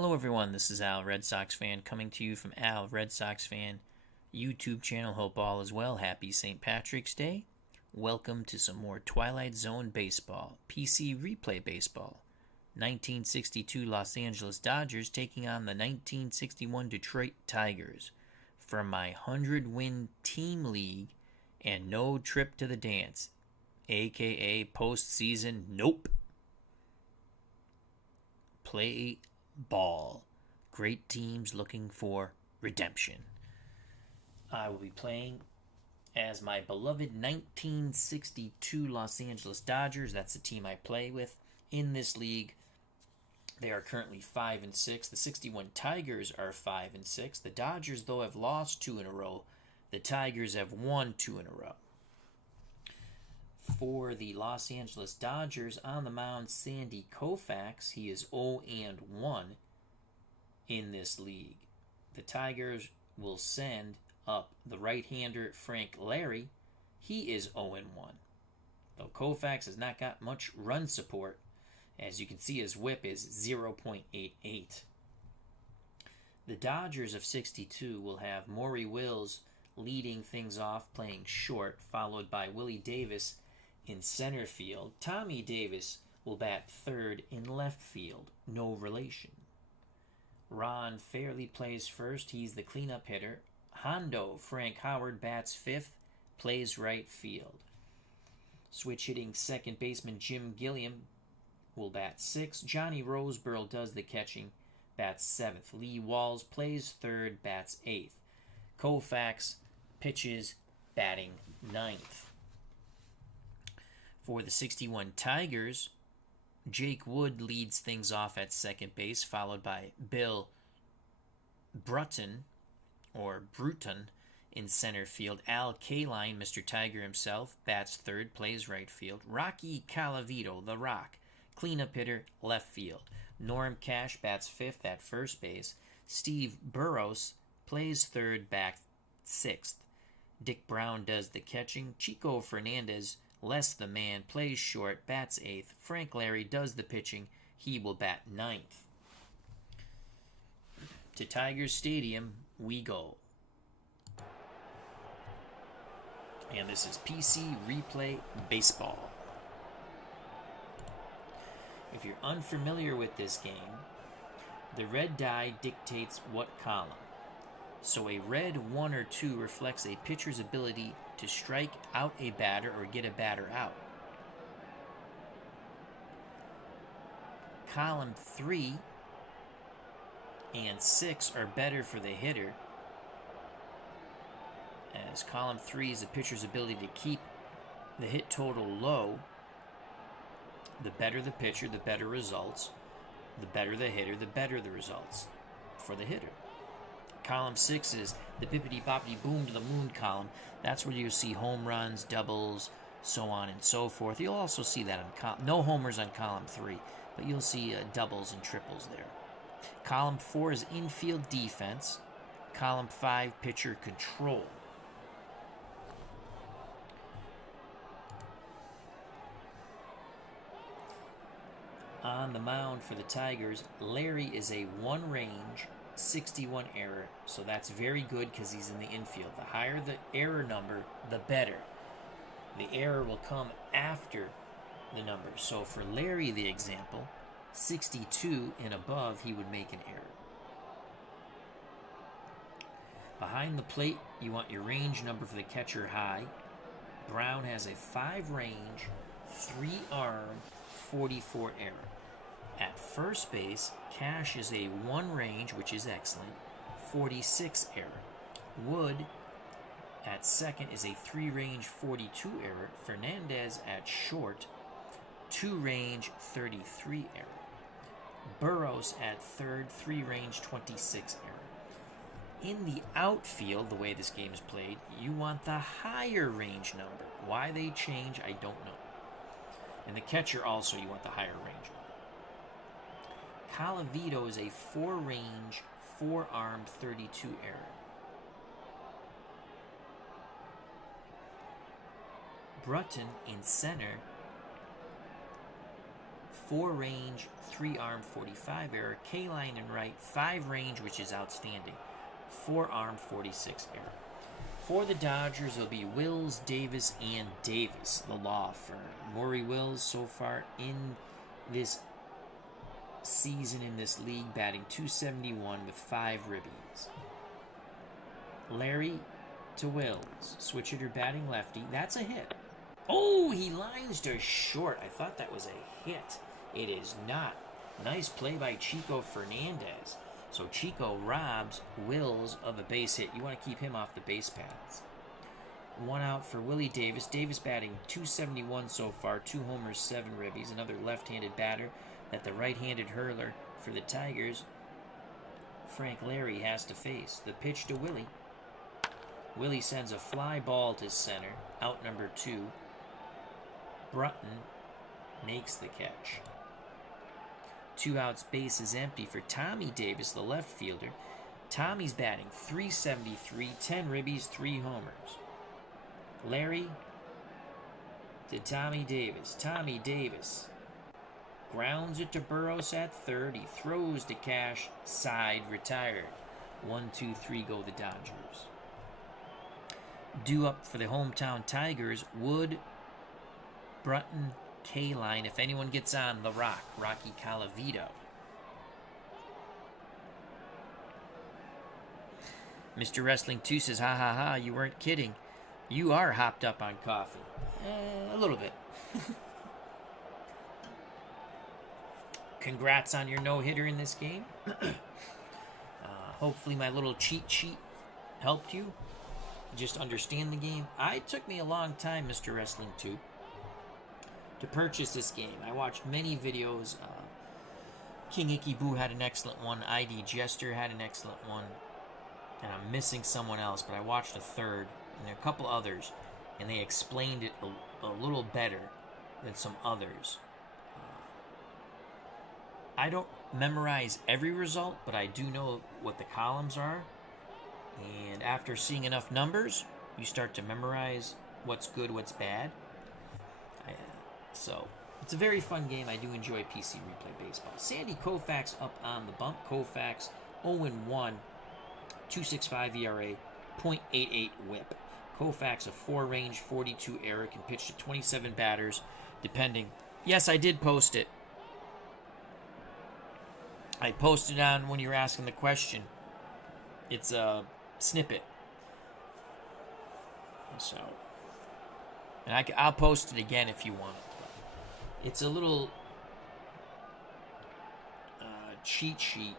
Hello everyone, this is Al, Red Sox fan, coming to you from Al, Red Sox fan YouTube channel. Hope all is well. Happy St. Patrick's Day. Welcome to some more Twilight Zone baseball, PC replay baseball. 1962 Los Angeles Dodgers taking on the 1961 Detroit Tigers from my 100-win team league and no trip to the dance, aka postseason nope. Play ball. Great teams looking for redemption. I will be playing as my beloved 1962 Los Angeles Dodgers. That's the team I play with in this league. They are currently 5-6. The 61 Tigers are 5-6. The Dodgers, though, have lost 2 in a row. The Tigers have won 2 in a row. For the Los Angeles Dodgers, on the mound, Sandy Koufax. He is 0-1 in this league. The Tigers will send up the right-hander Frank Larry. He is 0-1. Though Koufax has not got much run support, as you can see, his whip is 0.88. The Dodgers of 62 will have Maury Wills leading things off, playing short, followed by Willie Davis in center field. Tommy Davis will bat third in left field. No relation. Ron Fairley plays first. He's the cleanup hitter. Hondo Frank Howard bats fifth, plays right field. Switch hitting second baseman Jim Gilliam will bat sixth. Johnny Roseborough does the catching, bats seventh. Lee Walls plays third, bats eighth. Koufax pitches, batting ninth. For the 61 Tigers, Jake Wood leads things off at second base, followed by Bill Bruton in center field. Al Kaline, Mr. Tiger himself, bats third, plays right field. Rocky Calavito, the Rock, cleanup hitter, left field. Norm Cash bats fifth at first base. Steve Burrows plays third, bats sixth. Dick Brown does the catching. Chico Fernandez, less the man, plays short, bats eighth. Frank Larry does the pitching. He will bat ninth. To Tigers Stadium we go. And this is PC Replay Baseball. If you're unfamiliar with this game, the red die dictates what column. So a red 1 or 2 reflects a pitcher's ability to strike out a batter or get a batter out. Column 3 and 6 are better for the hitter, as column 3 is the pitcher's ability to keep the hit total low. The better the pitcher, the better results. The better the hitter, the better the results for the hitter. Column 6 is the bippity-boppity-boom to the moon column. That's where you'll see home runs, doubles, so on and so forth. You'll also see that on no homers on column 3, but you'll see doubles and triples there. Column 4 is infield defense. Column 5, pitcher control. On the mound for the Tigers, Larry is a 1-range, 61 error, so that's very good because he's in the infield. The higher the error number, the better. The error will come after the number. So for Larry, the example, 62 and above, he would make an error. Behind the plate, you want your range number for the catcher high. Brown has a 5-range, 3-arm, 44 error. At first base, Cash is a 1-range, which is excellent, 46 error. Wood at second is a 3-range, 42 error. Fernandez at short, 2-range, 33 error. Burrows at third, 3-range, 26 error. In the outfield, the way this game is played, you want the higher range number. Why they change, I don't know. And the catcher also, you want the higher range number. Calavito is a 4-range, 4-armed, 32 error. Bruton in center, 4 range, 3 arm, 45 error. K-line in right, 5 range, which is outstanding. 4 arm, 46 error. For the Dodgers, it'll be Wills, Davis, and Davis, the law firm. Maury Wills, so far in this season in this league, batting .271 with 5 ribbies. Larry to Wills, switch hitter batting lefty. That's a hit. Oh, he lines to short. I thought that was a hit. It is not. Nice play by Chico Fernandez. So Chico robs Wills of a base hit. You want to keep him off the base paths. 1 out for Willie Davis. Davis batting .271 so far. 2 homers, 7 ribbies. Another left-handed batter that the right-handed hurler for the Tigers, Frank Larry, has to face. The pitch to Willie. Willie sends a fly ball to center. Out number 2. Brutton makes the catch. 2 outs, base is empty for Tommy Davis, the left fielder. Tommy's batting .373, 10 ribbies, 3 homers. Larry to Tommy Davis. Tommy Davis grounds it to Burroughs at third. He throws to Cash, side, retired. 1, 2, 3 go the Dodgers. Due up for the hometown Tigers, Wood, Brutton, K-line. If anyone gets on, the Rock, Rocky Calavito. Mr. Wrestling 2 says, ha ha ha, you weren't kidding. You are hopped up on coffee. A little bit. Congrats on your no-hitter in this game. Hopefully my little cheat sheet helped you just understand the game. It took me a long time, Mr. Wrestling 2, to purchase this game. I watched many videos. King Icky Boo had an excellent one. ID Jester had an excellent one. And I'm missing someone else, but I watched a third and a couple others, and they explained it a little better than some others. I don't memorize every result, but I do know what the columns are. And after seeing enough numbers, you start to memorize what's good, what's bad. So, it's a very fun game. I do enjoy PC Replay Baseball. Sandy Koufax up on the bump. Koufax 0-1, 2.65 ERA, .88 whip. Koufax a 4-range, 42 error, can pitch to 27 batters, depending. Yes, I did post it. I posted on when you were asking the question. It's a snippet. So, and I'll post it again if you want. It's a little cheat sheet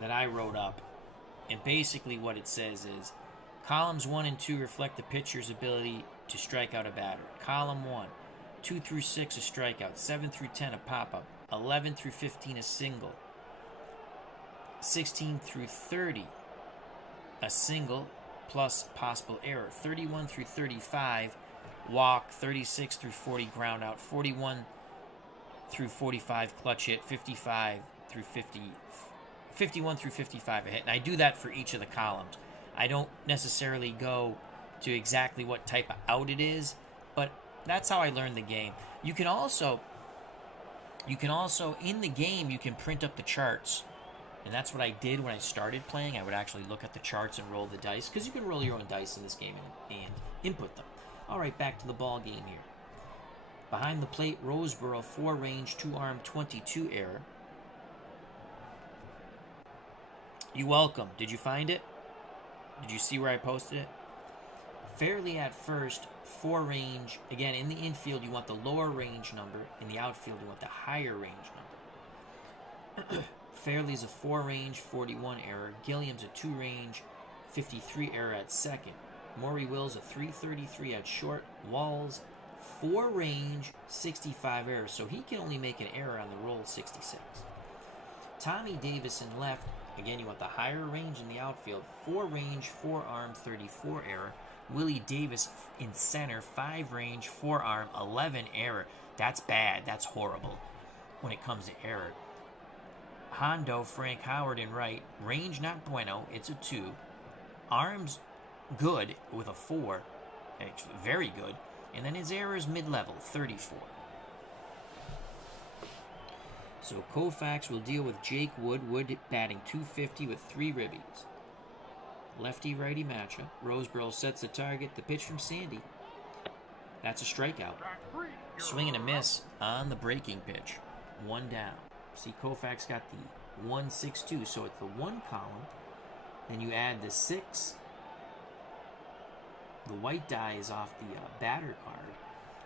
that I wrote up. And basically what it says is, columns 1 and 2 reflect the pitcher's ability to strike out a batter. Column 1, 2 through 6 a strikeout, 7 through 10 a pop-up, 11 through 15 a single, 16 through 30 a single plus possible error, 31 through 35 walk, 36 through 40 ground out, 41 through 45 clutch hit, 51 through 55 a hit. And I do that for each of the columns. I don't necessarily go to exactly what type of out it is, but that's how I learned the game. You can also in the game, you can print up the charts. And that's what I did when I started playing. I would actually look at the charts and roll the dice, because you can roll your own dice in this game and input them. All right, back to the ball game here. Behind the plate, Roseboro, 4-range, 2-arm, 22 error. You welcome. Did you find it? Did you see where I posted it? Fairly at first, 4-range. Again, in the infield, you want the lower range number. In the outfield, you want the higher range number. Fairley's a 4-range, 41 error. Gilliam's a 2-range, 53 error at second. Maury Wills a 333 at short. Walls, 4-range, 65 error. So he can only make an error on the roll, 66. Tommy Davis in left. Again, you want the higher range in the outfield. 4-range, 4-arm, 34 error. Willie Davis in center. 5-range, 4-arm, 11 error. That's bad. That's horrible when it comes to error. Hondo, Frank Howard in right. Range not bueno. It's a 2. Arms good with a 4. Very good. And then his error is mid-level, 34. So Koufax will deal with Jake Wood. Wood batting .250 with 3 ribbies. Lefty-righty matchup. Roseboro sets the target. The pitch from Sandy. That's a strikeout. Swing and a miss on the breaking pitch. 1 down. See, Koufax got the 1-6-2, so it's the 1 column. Then you add the 6. The white die is off the batter card.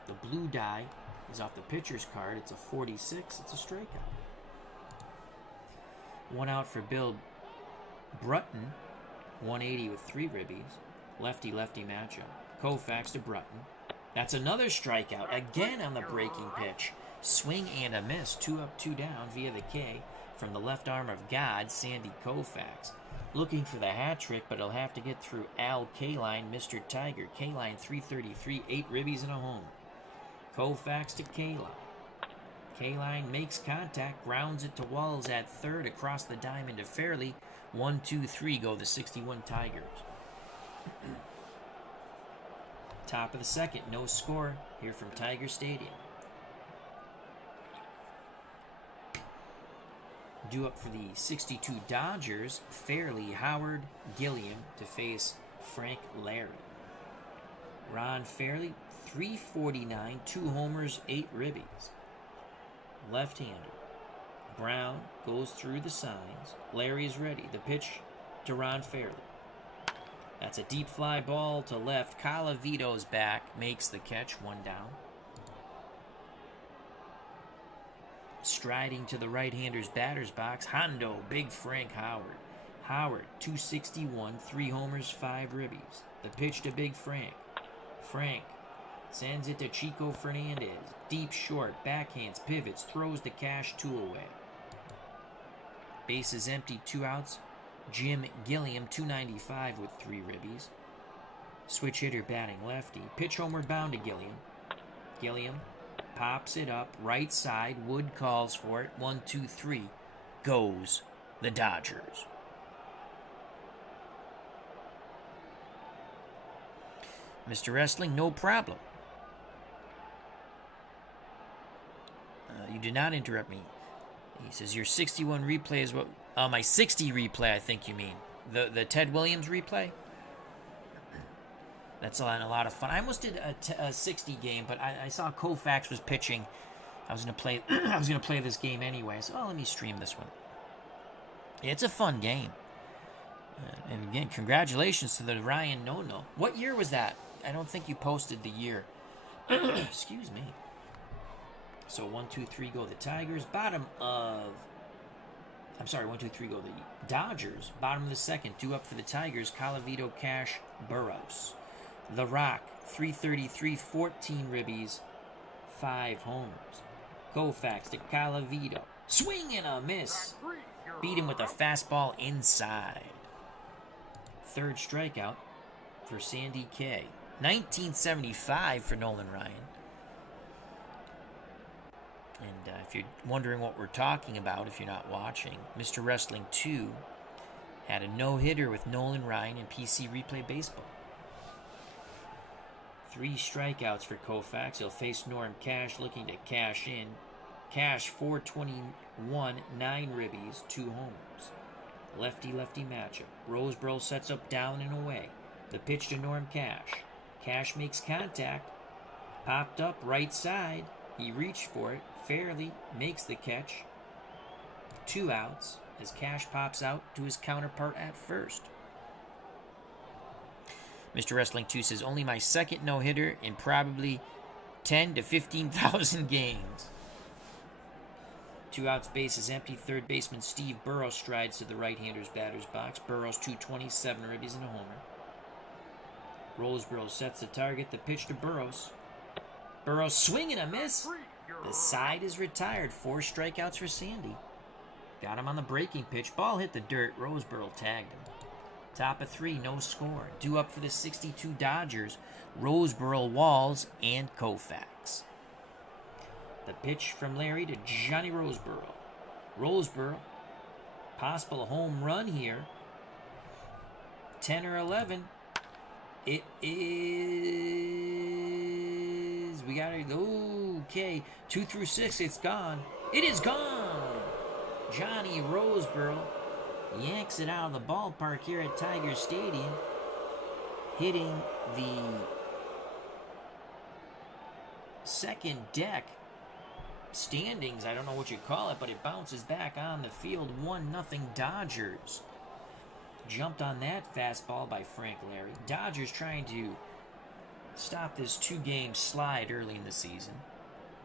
The blue die is off the pitcher's card. It's a 46. It's a strikeout. 1 out for Bill Brutton. 180 with 3 ribbies. Lefty-lefty matchup. Koufax to Brutton. That's another strikeout. Again on the breaking pitch. Swing and a miss. 2 up, 2 down via the K from the left arm of God, Sandy Koufax. Looking for the hat trick, but he'll have to get through Al Kaline, Mr. Tiger. Kaline 333, 8 ribbies and a homer. Koufax to Kaline. Kaline makes contact, grounds it to Walls at third, across the diamond to Fairley. 1-2-3 go the 61 Tigers. Top of the second, no score here from Tiger Stadium. Due up for the 62 Dodgers, Fairley, Howard, Gilliam to face Frank Larry. Ron Fairley, 349, 2 homers, 8 ribbies. Left-hander. Brown goes through the signs. Larry's ready. The pitch to Ron Fairley. That's a deep fly ball to left. Colavito's back, makes the catch, 1 down. Striding to the right-hander's batter's box, Hondo, Big Frank Howard. Howard, 261, 3 homers, 5 ribbies. The pitch to Big Frank. Frank sends it to Chico Fernandez. Deep short, backhands, pivots, throws to Cash, 2 away. Bases empty, 2 outs. Jim Gilliam, 295 with 3 ribbies. Switch hitter batting lefty. Pitch homeward bound to Gilliam. Gilliam pops it up, right side. Wood calls for it. 1-2-3 goes the Dodgers. Mr. Wrestling, no problem. You did not interrupt me. He says your 61 replay is what... my 60 replay, I think you mean. The Ted Williams replay? That's a lot of fun. I almost did a 60 game, but I saw Koufax was pitching. I was gonna play. I was gonna play this game anyway. So let me stream this one. It's a fun game. And again, congratulations to the Ryan No-No. What year was that? I don't think you posted the year. Excuse me. So 1-2-3 go the Tigers. Bottom of... I'm sorry, 1-2-3 go the Dodgers. Bottom of the second, 2 up for the Tigers. Colavito, Cash, Burrows. The Rock, 333, 14 ribbies, 5 homers. Koufax to Colavito. Swing and a miss. Beat him with a fastball inside. Third strikeout for Sandy K. 1975 for Nolan Ryan. And if you're wondering what we're talking about, if you're not watching, Mr. Wrestling 2 had a no-hitter with Nolan Ryan in PC Replay Baseball. 3 strikeouts for Koufax. He'll face Norm Cash, looking to cash in. Cash, 421, 9 ribbies, 2 homers. Lefty-lefty matchup. Roseboro sets up down and away. The pitch to Norm Cash. Cash makes contact. Popped up right side. He reached for it. Fairley makes the catch. 2 outs as Cash pops out to his counterpart at first. Mr. Wrestling 2 says, only my second no-hitter in probably 10 to 15,000 games. 2 outs, bases empty. Third baseman Steve Burrows strides to the right-hander's batter's box. Burrows 227 ribbies and a homer. Roseboro sets the target. The pitch to Burrows. Burrows swing and a miss. The side is retired. 4 strikeouts for Sandy. Got him on the breaking pitch. Ball hit the dirt. Roseboro tagged him. Top of 3, no score. Due up for the 62 Dodgers. Roseboro, Walls, and Koufax. The pitch from Larry to Johnny Roseboro. Roseboro, possible home run here. 10 or 11. It is... We got it. Okay. 2 through 6, it's gone. It is gone. Johnny Roseboro yanks it out of the ballpark here at Tiger Stadium, hitting the second deck standings. I don't know what you call it, but it bounces back on the field. 1-0 Dodgers. Jumped on that fastball by Frank Larry. Dodgers trying to stop this 2-game slide early in the season,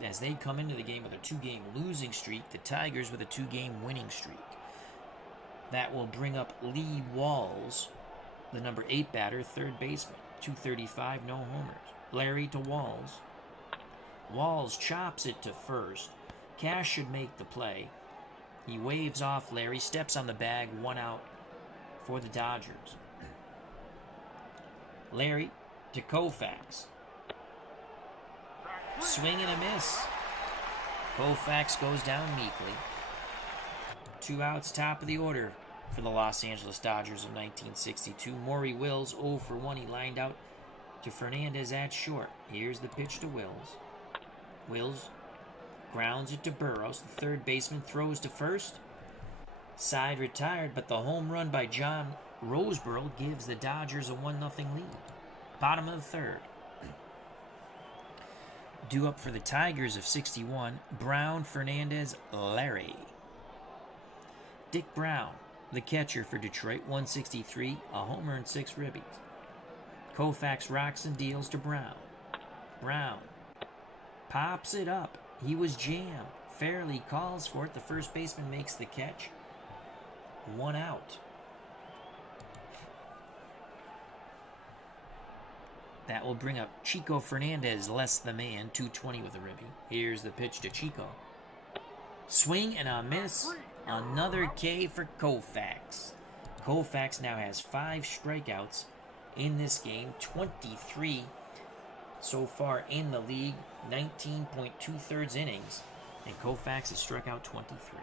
as they come into the game with a 2-game losing streak, the Tigers with a 2-game winning streak. That will bring up Lee Walls, the number 8 batter, third baseman. 235, no homers. Larry to Walls. Walls chops it to first. Cash should make the play. He waves off Larry, steps on the bag, 1 out for the Dodgers. Larry to Koufax. Swing and a miss. Koufax goes down meekly. 2 outs, top of the order for the Los Angeles Dodgers of 1962. Maury Wills 0 for 1. He lined out to Fernandez at short. Here's the pitch to Wills. Wills grounds it to Burrows. The third baseman throws to first. Side retired, but the home run by John Roseboro gives the Dodgers a 1-0 lead. Bottom of the third. Due up for the Tigers of 61, Brown, Fernandez, Larry. Dick Brown, the catcher for Detroit, 163, a homer and 6 ribbies. Koufax rocks and deals to Brown. Brown pops it up. He was jammed. Fairley calls for it. The first baseman makes the catch. 1 out. That will bring up Chico Fernandez, less the man, 220 with a ribby. Here's the pitch to Chico. Swing and a miss. Another K for Koufax. Koufax now has 5 strikeouts in this game, 23 so far in the league, 19.2 innings, and Koufax has struck out 23.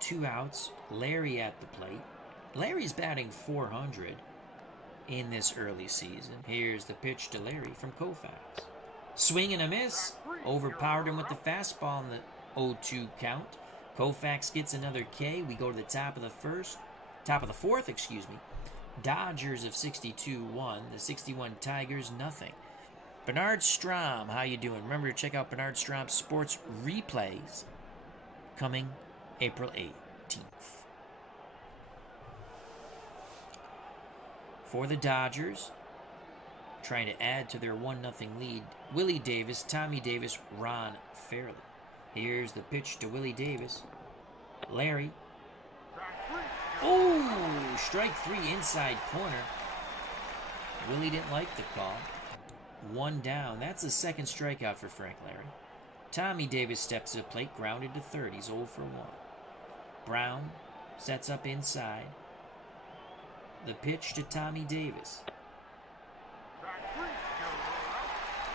Two outs, Larry at the plate. Larry's batting .400 in this early season. Here's the pitch to Larry from Koufax. Swing and a miss. Overpowered him with the fastball in the 0-2 count. Koufax gets another K. We go to the top of the fourth. Dodgers of 62 won. The 61 Tigers nothing. Bernard Strom, how you doing? Remember to check out Bernard Strom's sports replays coming April 18th. For the Dodgers, trying to add to their 1-0 lead, Willie Davis, Tommy Davis, Ron Fairley. Here's the pitch to Willie Davis. Larry. Oh, strike 3 inside corner. Willie didn't like the call. 1 down. That's the second strikeout for Frank Larry. Tommy Davis steps to the plate, grounded to third. He's 0 for 1. Brown sets up inside. The pitch to Tommy Davis.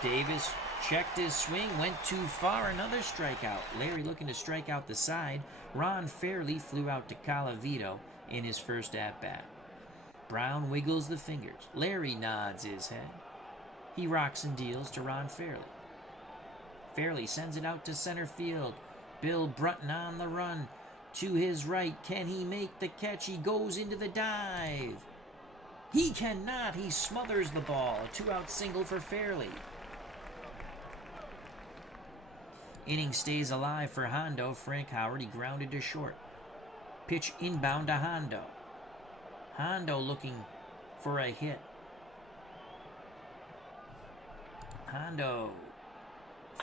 Davis checked his swing, went too far, another strikeout. Larry looking to strike out the side. Ron Fairley flew out to Colavito in his first at-bat. Brown wiggles the fingers. Larry nods his head. He rocks and deals to Ron Fairley. Fairley sends it out to center field. Bill Brutton on the run. To his right, can he make the catch? He goes into the dive. He cannot. He smothers the ball. A 2-out single for Fairley. Inning stays alive for Hondo. Frank Howard, he grounded to short. Pitch inbound to Hondo. Hondo looking for a hit. Hondo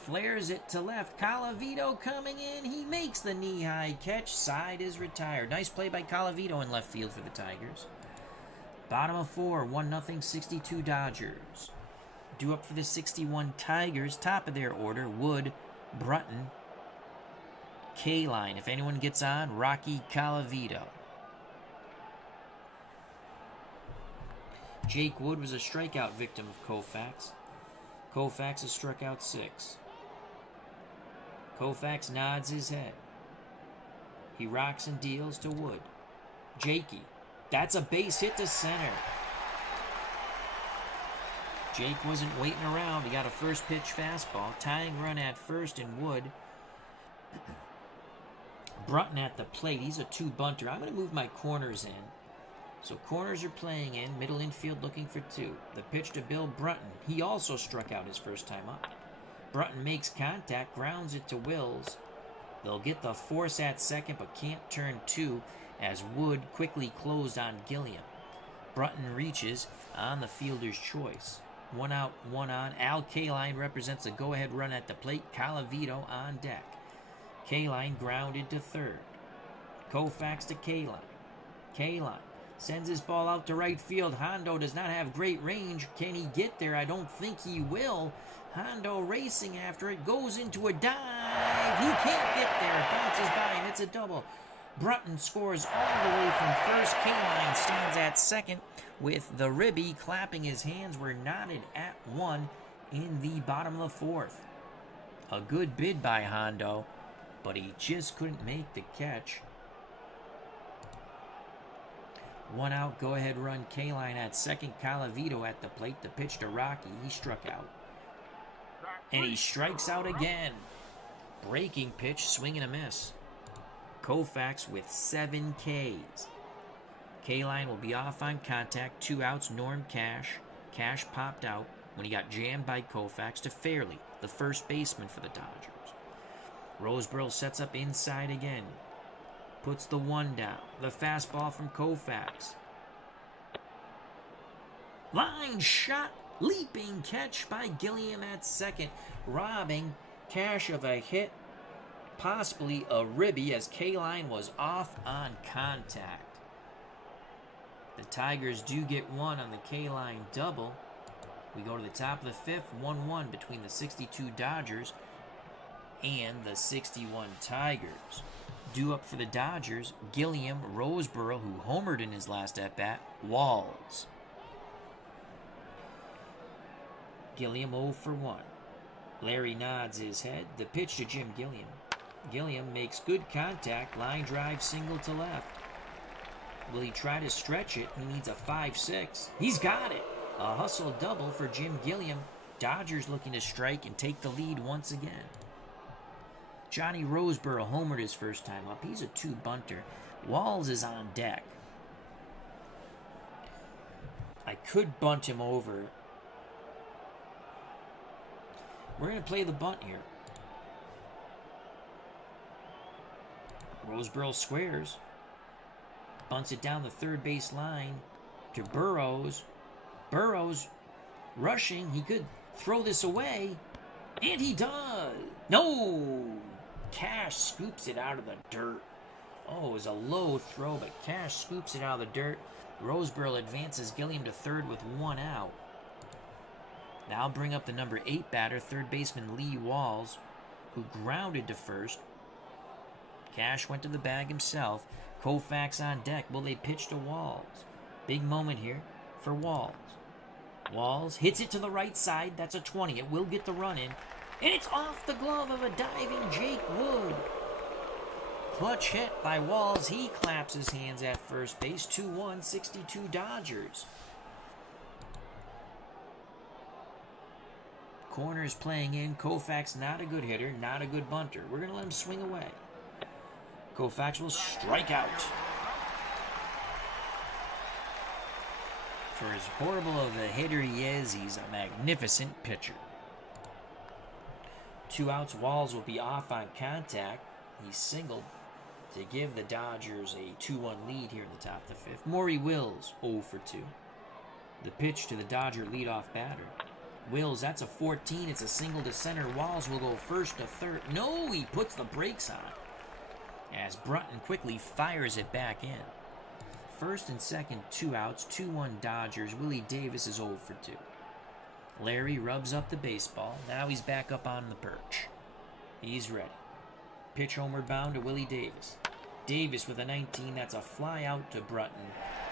flares it to left. Colavito coming in. He makes the knee-high catch. Side is retired. Nice play by Colavito in left field for the Tigers. Bottom of 4, 1-0, 62 Dodgers. Due up for the 61 Tigers. Top of their order, Wood, Brutton, K-line. If anyone gets on, Rocky Colavito. Jake Wood was a strikeout victim of Koufax. Koufax has struck out 6. Koufax nods his head. He rocks and deals to Wood. Jakey. That's a base hit to center. Jake wasn't waiting around. He got a first pitch fastball. Tying run at first and Wood. Brunton at the plate. He's a two-bunter. I'm going to move my corners in. So corners are playing in. Middle infield looking for two. The pitch to Bill Brunton. He also struck out his first time up. Brunton makes contact. Grounds it to Wills. They'll get the force at second but can't turn two as Wood quickly closed on Gilliam. Brunton reaches on the fielder's choice. One out, one on. Al Kaline represents a go-ahead run at the plate. Calavito on deck. Kaline grounded to third. Koufax to Kaline. Kaline sends his ball out to right field. Hondo does not have great range. Can he get there? I don't think he will. Hondo racing after it. Goes into a dive. He can't get there. Bounces by him. It's a double. Brunton scores all the way from first. Kaline stands at second with the Ribby clapping his hands. We're knotted at one in the bottom of the fourth. A good bid by Hondo, but he just couldn't make the catch. One out, go-ahead run. Kaline at second. Calavito at the plate. The pitch to Rocky. He struck out. And he strikes out again. Breaking pitch, swing and a miss. Koufax with 7 Ks. Kaline will be off on contact. 2 outs, Norm Cash. Cash popped out when he got jammed by Koufax to Fairley, the first baseman for the Dodgers. Roseboro sets up inside again. Puts the one down. The fastball from Koufax. Line shot. Leaping catch by Gilliam at second. Robbing Cash of a hit. Possibly a ribby as Kaline was off on contact. The Tigers do get one on the Kaline double. We go to the top of the fifth. 1-1 between the 62 Dodgers and the 61 Tigers. Due up for the Dodgers, Gilliam, Roseboro, who homered in his last at-bat, Walls. Gilliam 0 for 1. Larry nods his head. The pitch to Jim Gilliam. Gilliam makes good contact. Line drive single to left. Will he try to stretch it? He needs a 5-6. He's got it. A hustle double for Jim Gilliam. Dodgers looking to strike and take the lead once again. Johnny Roseboro homered his first time up. He's a two-bunter. Walls is on deck. I could bunt him over. We're going to play the bunt here. Roseboro squares. Bunts it down the third base line to Burrows. Burrows rushing. He could throw this away. And he does. No. Cash scoops it out of the dirt. Oh, it was a low throw, but Cash scoops it out of the dirt. Roseboro advances Gilliam to third with 1 out. Now bring up the number 8 batter, third baseman Lee Walls, who grounded to first. Cash went to the bag himself. Koufax on deck. Will they pitch to Walls? Big moment here for Walls. Walls hits it to the right side. That's a 20. It will get the run in. And it's off the glove of a diving Jake Wood. Clutch hit by Walls. He claps his hands at first base. 2-1, 62 Dodgers. Corners playing in. Koufax not a good hitter, not a good bunter. We're going to let him swing away. Koufax will strike out. For as horrible of a hitter he is, he's a magnificent pitcher. 2 outs. Walls will be off on contact. He singled to give the Dodgers a 2-1 lead here in the top of the fifth. Maury Wills, 0 for 2. The pitch to the Dodger leadoff batter. Wills, that's a 14. It's a single to center. Walls will go first to third. No, he puts the brakes on. As Brunton quickly fires it back in. First and second, 2 outs. 2-1 Dodgers. Willie Davis is 0 for 2. Larry rubs up the baseball. Now he's back up on the perch. He's ready. Pitch homeward bound to Willie Davis. Davis with a 19. That's a fly out to Brunton.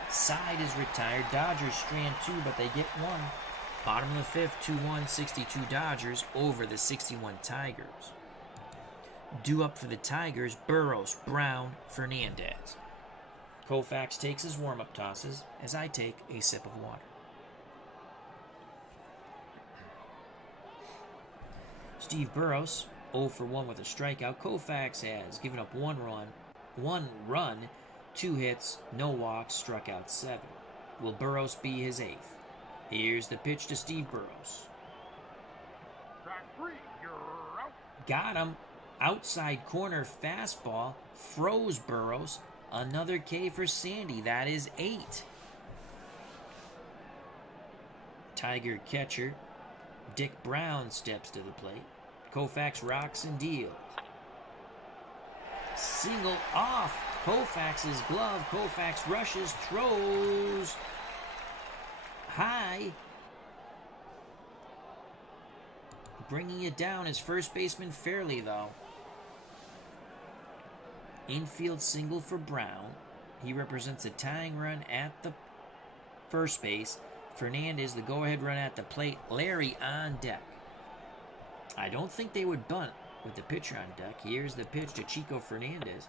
Side is retired. Dodgers strand 2, but they get 1. Bottom of the fifth, 2-1, 62 Dodgers over the 61 Tigers. Due up for the Tigers, Burrows, Brown, Fernandez. Koufax takes his warm-up tosses as I take a sip of water. Steve Burrows, 0 for 1 with a strikeout. Koufax has given up one run, 2 hits, no walks, struck out 7. Will Burrows be his 8th? Here's the pitch to Steve Burrows. Got him. Outside corner fastball. Froze Burrows. Another K for Sandy. That is 8. Tiger catcher Dick Brown steps to the plate. Koufax rocks and deals. Single off Koufax's glove. Koufax rushes, throws high. Bringing it down is first baseman Fairley, though. Infield single for Brown. He represents a tying run at the first base. Fernandez, the go-ahead run at the plate. Larry on deck. I don't think they would bunt with the pitcher on deck. Here's the pitch to Chico Fernandez.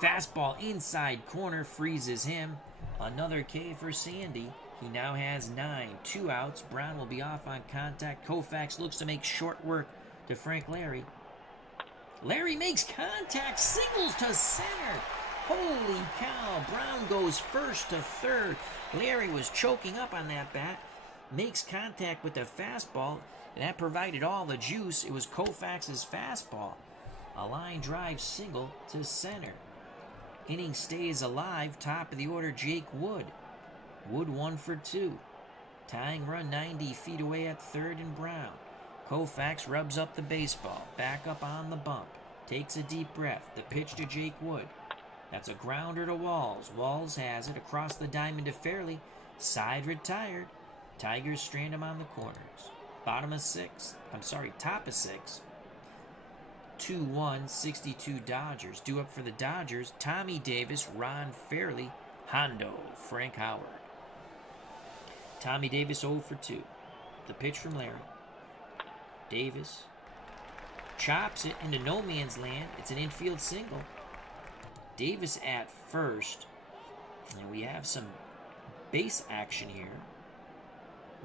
Fastball inside corner freezes him. Another K for Sandy. He now has 9. 2 outs. Brown will be off on contact. Koufax looks to make short work to Frank Larry. Larry makes contact. Singles to center. Holy cow. Brown goes first to third. Larry was choking up on that bat. Makes contact with the fastball. And that provided all the juice. It was Koufax's fastball. A line drive single to center. Inning stays alive. Top of the order, Jake Wood. Wood 1 for 2. Tying run 90 feet away at third and Brown. Koufax rubs up the baseball. Back up on the bump. Takes a deep breath. The pitch to Jake Wood. That's a grounder to Walls. Walls has it across the diamond to Fairley. Side retired. Tigers strand him on the corners. Top of 6. 2-1, 62 Dodgers. Due up for the Dodgers, Tommy Davis, Ron Fairley, Hondo, Frank Howard. Tommy Davis 0 for 2. The pitch from Larry. Davis chops it into no man's land. It's an infield single. Davis at first. And we have some base action here.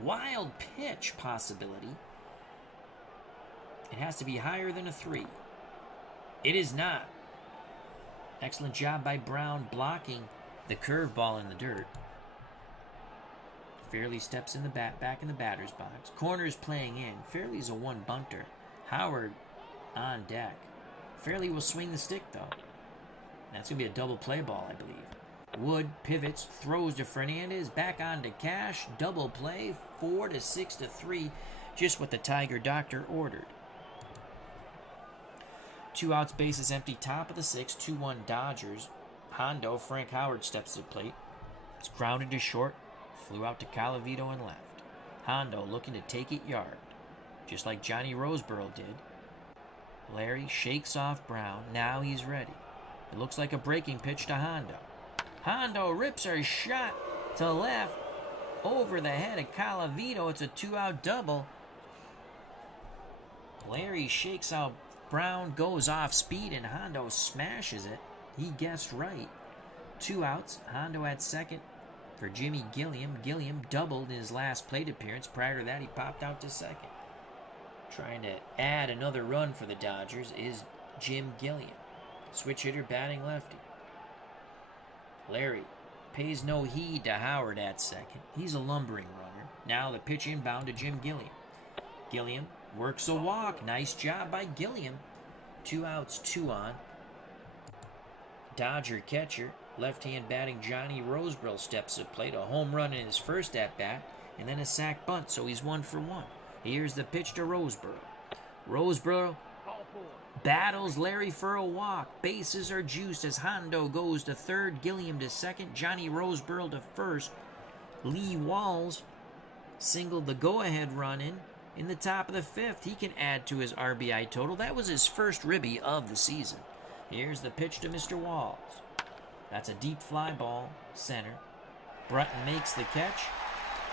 Wild pitch possibility. It has to be higher than a 3. It is not. Excellent job by Brown blocking the curveball in the dirt. Fairley steps in the back in the batter's box. Corner's playing in. Fairley's a 1 bunter. Howard on deck. Fairley will swing the stick, though. That's going to be a double play ball, I believe. Wood pivots, throws to Fernandez, back on to Cash. Double play, 4-6-3. Just what the Tiger doctor ordered. 2 outs, bases empty, top of the 6th, 2-1 Dodgers. Hondo, Frank Howard steps to the plate. It's grounded to short. Flew out to Calavito and left. Hondo looking to take it yard, just like Johnny Roseboro did. Larry shakes off Brown. Now he's ready. It looks like a breaking pitch to Hondo. Hondo rips a shot to left over the head of Calavito. It's a 2-out double. Larry shakes out Brown, goes off speed, and Hondo smashes it. He guessed right. 2 outs. Hondo at second for Jimmy Gilliam. Gilliam doubled in his last plate appearance. Prior to that, he popped out to second. Trying to add another run for the Dodgers is Jim Gilliam. Switch hitter batting lefty. Larry pays no heed to Howard at second. He's a lumbering runner. Now the pitch inbound to Jim Gilliam. Gilliam works a walk. Nice job by Gilliam. 2 outs, 2 on. Dodger catcher, left-hand batting Johnny Roseboro steps to the plate. A home run in his first at-bat, and then a sac bunt, so he's 1 for 1. Here's the pitch to Roseboro. Roseboro battles Larry for a walk. Bases are juiced as Hondo goes to third, Gilliam to second, Johnny Roseboro to first. Lee Walls singled the go-ahead run in the top of the 5th. He can add to his RBI total. That was his first ribby of the season. Here's the pitch to Mr. Walls. That's a deep fly ball, center. Brutton makes the catch.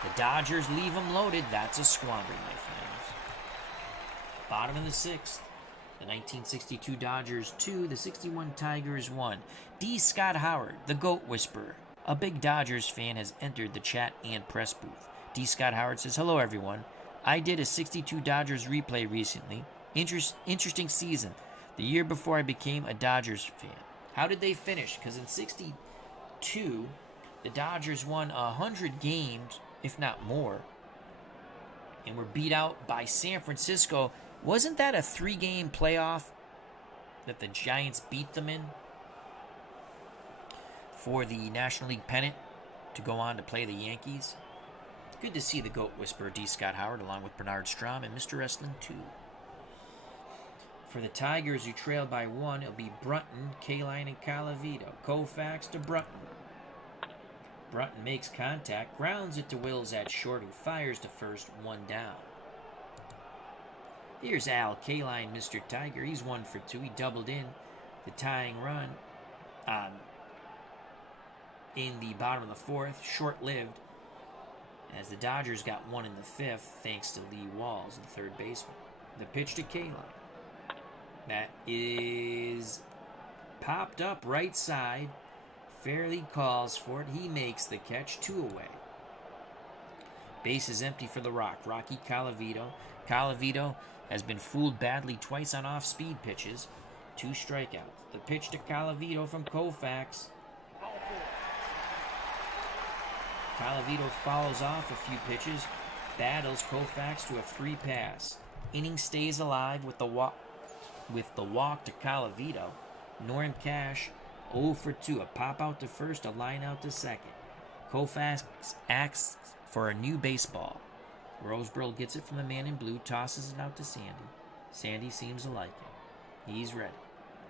The Dodgers leave him loaded. That's a squander, my friends. Bottom of the 6th. The 1962 Dodgers 2, the 61 Tigers 1. D. Scott Howard, the GOAT Whisperer, a big Dodgers fan, has entered the chat and press booth. D. Scott Howard says, "Hello, everyone. I did a 62 Dodgers replay recently. Interesting season. The year before I became a Dodgers fan. How did they finish? Because in 62, the Dodgers won 100 games, if not more, and were beat out by San Francisco. Wasn't that a 3-game playoff that the Giants beat them in for the National League pennant to go on to play the Yankees? Good to see the GOAT Whisperer, D. Scott Howard, along with Bernard Strom and Mr. Wrestling 2. For the Tigers, who trailed by 1, it'll be Brunton, Kaline, and Calavito. Koufax to Brunton. Brunton makes contact, grounds it to Wills at short, who fires to first, 1 down. Here's Al Kaline, Mr. Tiger. He's 1 for 2. He doubled in the tying run in the bottom of the 4th. Short-lived, as the Dodgers got 1 in the 5th, thanks to Lee Walls, the third baseman. The pitch to Kaline. That is popped up right side. Fairly calls for it. He makes the catch, 2 away. Base is empty for the Rocky Calavito. Calavito has been fooled badly twice on off-speed pitches. 2 strikeouts. The pitch to Calavito from Koufax. Calavito follows off a few pitches, battles Koufax to a 3 pass. Inning stays alive with the walk to Calavito. Norm Cash 0 for 2. A pop out to first, a line out to second. Koufax asks for a new baseball. Roseborough gets it from the man in blue, tosses it out to Sandy. Sandy seems to like it. He's ready.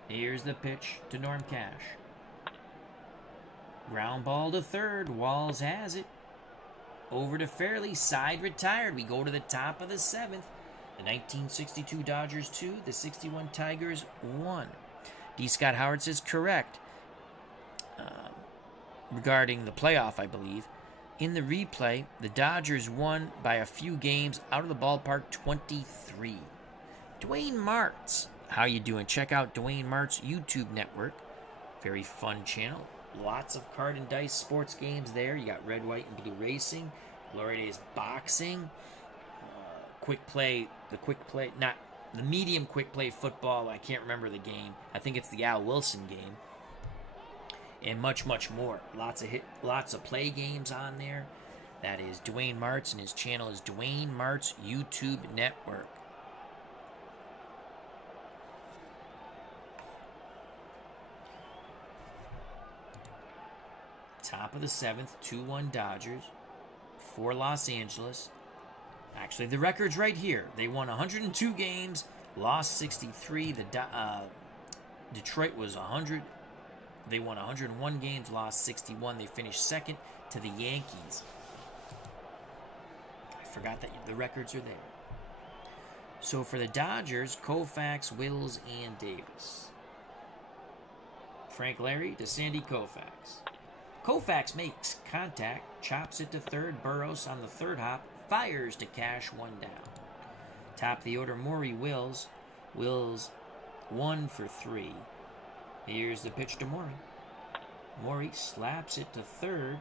Here's the pitch to Norm Cash. Ground ball to third. Walls has it. Over to Fairley. Side retired. We go to the top of the 7th. The 1962 Dodgers 2. The 61 Tigers 1. D. Scott Howard says correct. Regarding the playoff, I believe. In the replay, the Dodgers won by a few games out of the ballpark, 23. Dwayne Martz. How you doing? Check out Dwayne Martz' YouTube network. Very fun channel. Lots of card and dice sports games there. You got red, white, and blue racing. Glory Days boxing. The medium quick play football. I can't remember the game. I think it's the Al Wilson game. And much, much more. Lots of play games on there. That is Dwayne Martz, and his channel is Dwayne Martz YouTube Network. Top of the 7th, 2-1 Dodgers. For Los Angeles. Actually, the record's right here. They won 102 games, lost 63. Detroit was 100. They won 101 games, lost 61. They finished second to the Yankees. I forgot that the records are there. So for the Dodgers, Koufax, Wills, and Davis. Frank Larry to Sandy Koufax. Koufax makes contact, chops it to third. Burroughs on the third hop, fires to Cash, 1 down. Top of the order, Maury Wills. Wills 1 for 3. Here's the pitch to Maury. Maury slaps it to third.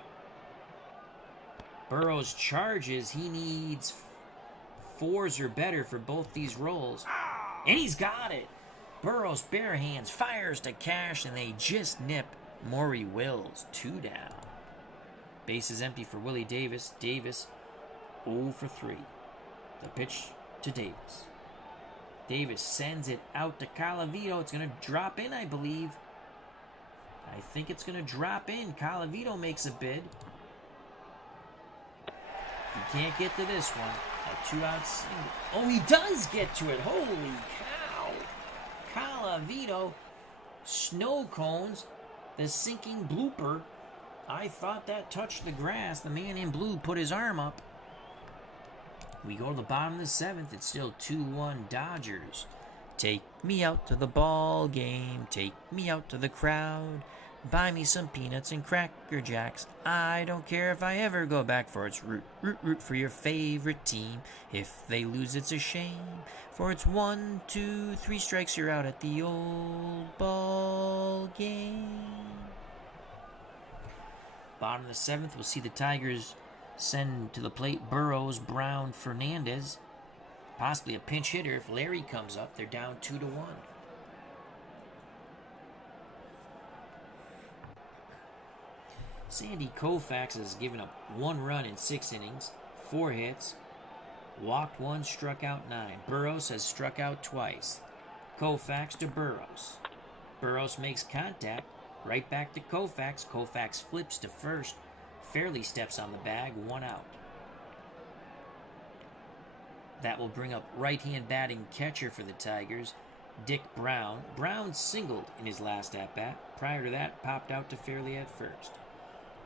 Burroughs charges. He needs 4s or better for both these rolls. And he's got it. Burroughs bare hands, fires to Cash, and they just nip Maury Wills. 2 down. Base is empty for Willie Davis. Davis 0 for 3. The pitch to Davis. Davis sends it out to Calavito. It's going to drop in, I believe. I think it's going to drop in. Calavito makes a bid. He can't get to this one. A 2-out single. Oh, he does get to it. Holy cow. Calavito. Snow cones. The sinking blooper. I thought that touched the grass. The man in blue put his arm up. We go to the bottom of the 7th. It's still 2-1 Dodgers. Take me out to the ball game. Take me out to the crowd. Buy me some peanuts and Cracker Jacks. I don't care if I ever go back, for it's root, root, root for your favorite team. If they lose, it's a shame. For it's 1, 2, 3 strikes, you're out at the old ball game. Bottom of the 7th, we'll see the Tigers Send to the plate Burrows, Brown, Fernandez. Possibly a pinch hitter if Larry comes up. They're down 2-1. Sandy Koufax has given up 1 run in 6 innings, 4 hits, walked 1, struck out 9. Burrows has struck out twice. Koufax to Burrows. Burrows makes contact. Right back to Koufax. Koufax flips to first. Fairly steps on the bag. 1 out. That will bring up right-hand batting catcher for the Tigers, Dick Brown. Brown singled in his last at-bat. Prior to that, popped out to Fairly at first.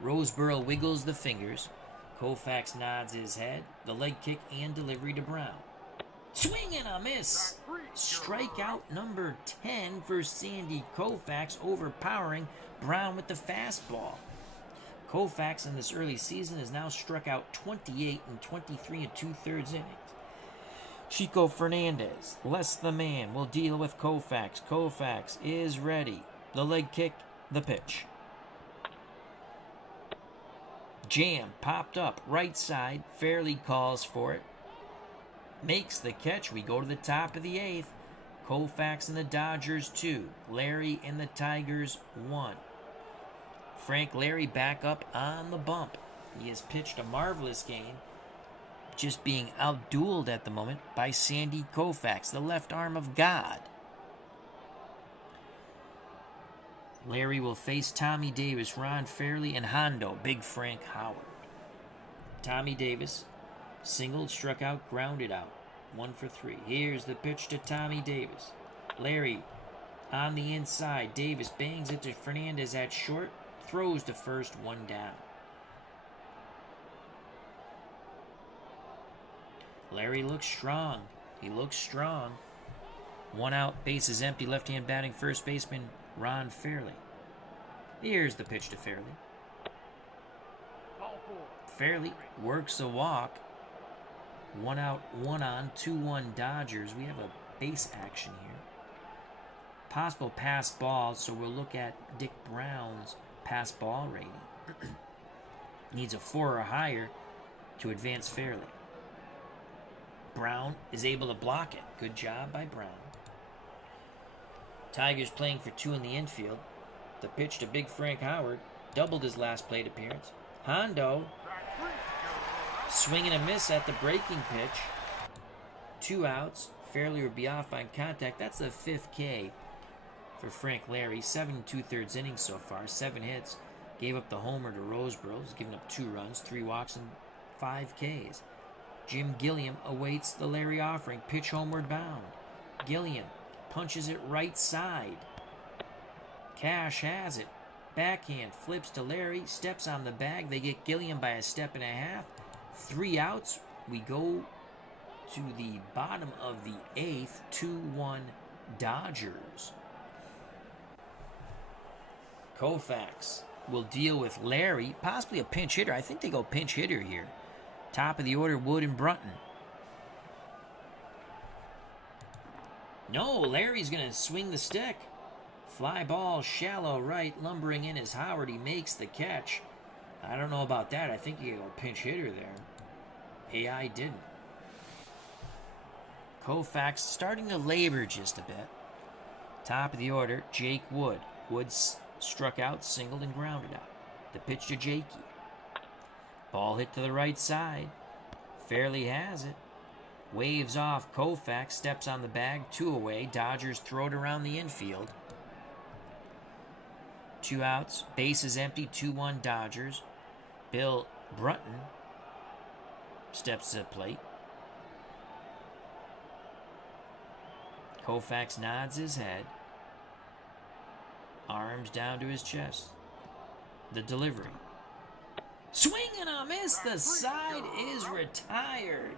Roseboro wiggles the fingers. Koufax nods his head. The leg kick and delivery to Brown. Swing and a miss. Strikeout number 10 for Sandy Koufax, overpowering Brown with the fastball. Koufax in this early season has now struck out 28 in 23 2/3 innings. Chico Fernandez, less the man, will deal with Koufax. Koufax is ready. The leg kick, the pitch. Jam popped up right side. Fairly calls for it. Makes the catch. We go to the top of the 8th. Koufax and the Dodgers 2. Larry and the Tigers 1. Frank Larry back up on the bump. He has pitched a marvelous game, just being outdueled at the moment by Sandy Koufax, the left arm of God. Larry will face Tommy Davis, Ron Fairly, and Hondo, Big Frank Howard. Tommy Davis singled, struck out, grounded out. 1 for 3. Here's the pitch to Tommy Davis. Larry on the inside. Davis bangs it to Fernandez at short. Throws to first, 1 down. Larry looks strong. He looks strong. 1 out, bases empty, left-hand batting first baseman Ron Fairly. Here's the pitch to Fairly. Fairly works a walk. 1 out, 1 on, 2-1 Dodgers. We have a base action here. Possible pass ball, so we'll look at Dick Brown's pass ball rating. Needs a 4 or higher to advance Fairly. Brown is able to block it. Good job by Brown. Tigers playing for 2 in the infield. The pitch to Big Frank Howard. Doubled his last plate appearance. Hondo. Swing and a miss at the breaking pitch. 2 outs. Fairly will be off on contact. That's the 5th K for Frank Larry. 7 2/3 innings so far. 7 hits. Gave up the homer to Roseboro. He's given up 2 runs, 3 walks, and 5 Ks. Jim Gilliam awaits the Larry offering. Pitch homeward bound. Gilliam punches it right side. Cash has it. Backhand flips to Larry. Steps on the bag. They get Gilliam by a step and a half. 3 outs. We go to the bottom of the 8th. 2-1 Dodgers. Koufax will deal with Larry. Possibly a pinch hitter. I think they go pinch hitter here. Top of the order, Wood and Brunton. No, Larry's going to swing the stick. Fly ball, shallow right, lumbering in is Howard. He makes the catch. I don't know about that. I think you go pinch hitter there. AI didn't. Koufax starting to labor just a bit. Top of the order, Jake Wood. Wood struck out, singled, and grounded out. The pitch to Jakey. Ball hit to the right side. Fairly has it. Waves off. Koufax steps on the bag. 2 away. Dodgers throw it around the infield. 2 outs. Bases empty. 2-1 Dodgers. Bill Brunton steps to the plate. Koufax nods his head. Arms down to his chest. The delivery. Swing and a miss. The side is retired.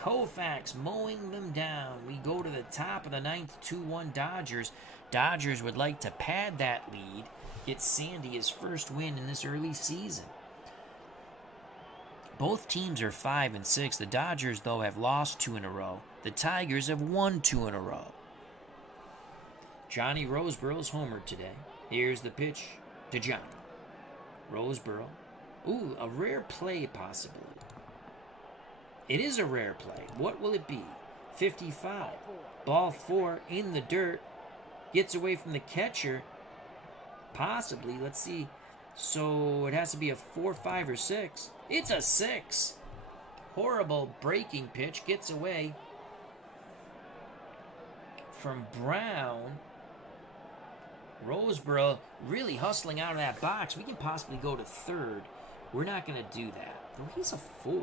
Koufax mowing them down. We go to the top of the 9th. 2-1 Dodgers. Dodgers would like to pad that lead. Get Sandy his first win in this early season. Both teams are 5-6. The Dodgers, though, have lost 2 in a row. The Tigers have won 2 in a row. Johnny Roseboro's homered today. Here's the pitch to Johnny. Roseboro Ooh, a rare play possibly. It is a rare play. What will it be? 55. Ball 4 in the dirt. Gets away from the catcher. Possibly. Let's see. So it has to be a 4, 5, or 6. It's a 6. Horrible breaking pitch. Gets away from Brown. Roseboro really hustling out of that box. We can possibly go to third. We're not going to do that. Though he's a 4.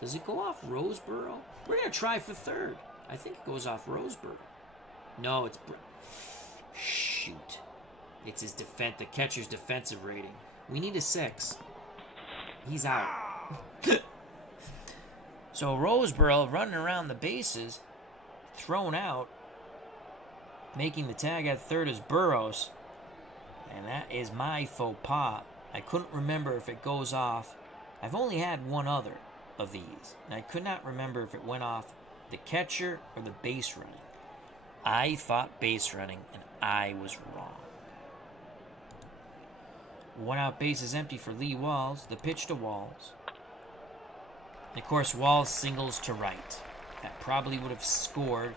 Does it go off Roseboro? We're going to try for third. I think it goes off Roseboro. No, it's... Shoot. It's his the catcher's defensive rating. We need a 6. He's out. So Roseboro running around the bases, thrown out. Making the tag at third is Burrows. And that is my faux pas. I couldn't remember if it goes off. I've only had one other of these, and I could not remember if it went off the catcher or the base running. I thought base running, and I was wrong. 1 out, base is empty for Lee Walls. The pitch to Walls. And of course, Walls singles to right. That probably would have scored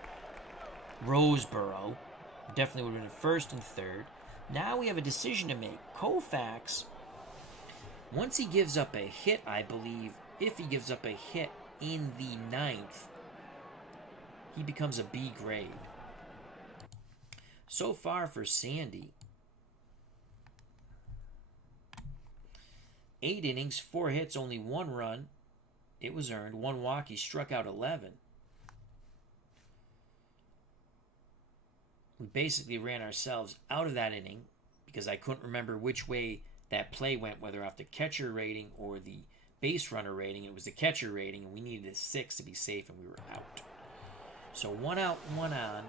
Roseboro. Definitely would have been first and third. Now we have a decision to make. Koufax, once he gives up a hit, I believe, if he gives up a hit in the 9th, he becomes a B grade. So far for Sandy, 8 innings, 4 hits, only 1 run. It was earned. 1 walk. He struck out 11. We basically ran ourselves out of that inning because I couldn't remember which way that play went, whether off the catcher rating or the base runner rating. It was the catcher rating, and we needed a 6 to be safe, and we were out. So 1 out, 1 on.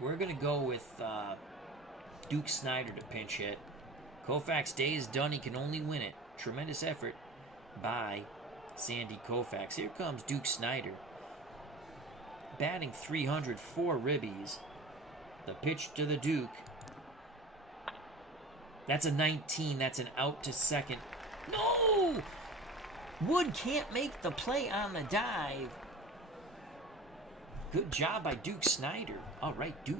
We're going to go with Duke Snider to pinch hit. Koufax day is done. He can only win it. Tremendous effort by Sandy Koufax. Here comes Duke Snider. Batting 300, 4 ribbies. The pitch to the Duke. That's a 19. That's an out to second. No! Wood can't make the play on the dive. Good job by Duke Snider. All right, Duke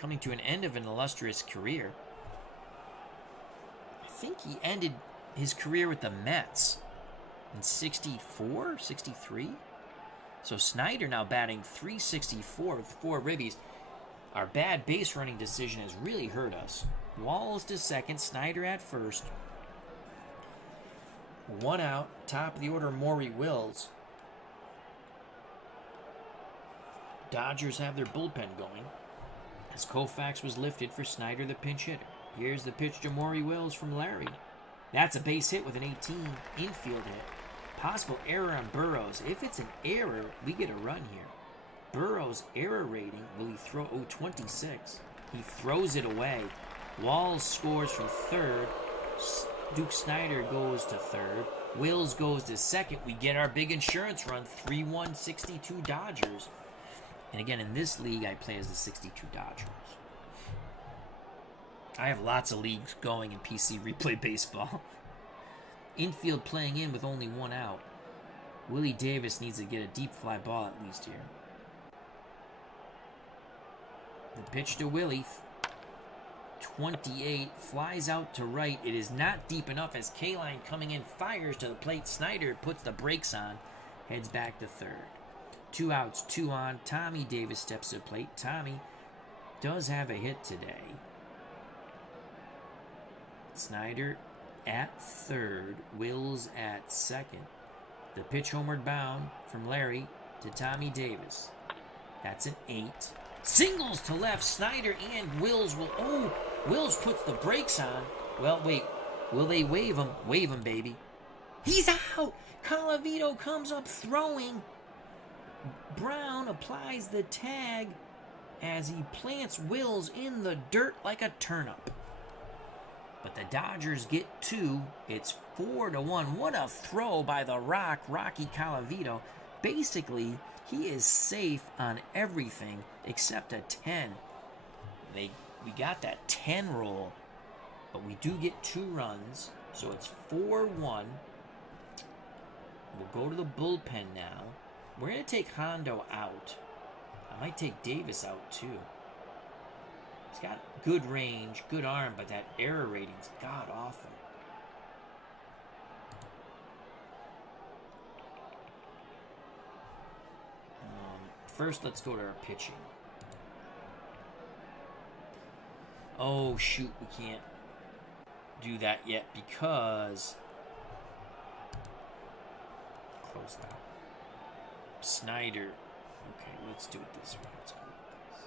coming to an end of an illustrious career. I think he ended his career with the Mets in 64, 63. So Snider now batting 364 with 4 ribbies. Our bad base running decision has really hurt us. Walls to second, Snider at first. 1 out, top of the order, Maury Wills. Dodgers have their bullpen going as Koufax was lifted for Snider, the pinch hitter. Here's the pitch to Maury Wills from Larry. That's a base hit with an 18. Infield hit. Possible error on Burrows. If it's an error, we get a run here. Burrows' error rating, will he throw? Oh, 26. He throws it away. Walls scores from third. Duke Snider goes to third. Wills goes to second. We get our big insurance run. 3-1, 62 Dodgers. And again, in this league, I play as the 62 Dodgers. I have lots of leagues going in PC Replay Baseball. Infield playing in with only 1 out. Willie Davis needs to get a deep fly ball at least here. The pitch to Willie. 28 flies out to right. It is not deep enough as K-Line coming in fires to the plate. Snider puts the brakes on, heads back to third. 2 outs, 2 on. Tommy Davis steps to the plate. Tommy does have a hit today. Snider at third. Wills at second. The pitch homeward bound from Larry to Tommy Davis. That's an 8. Singles to left. Snider and Wills will... Oh, Wills puts the brakes on. Well, wait. Will they wave him? Wave him, baby. He's out. Colavito comes up throwing. Brown applies the tag as he plants Wills in the dirt like a turnip. But the Dodgers get 2. It's 4-1. What a throw by the Rocky Colavito. Basically, he is safe on everything except a 10. We got that 10 roll, but we do get 2 runs, so it's 4-1. We'll go to the bullpen now. We're going to take Hondo out. I might take Davis out too. He's got good range, good arm, but that error rating's god-awful. First, let's go to our pitching. Oh, shoot, we can't do that yet because... Close that. Snyder. Okay, let's do it this way. Let's go with this.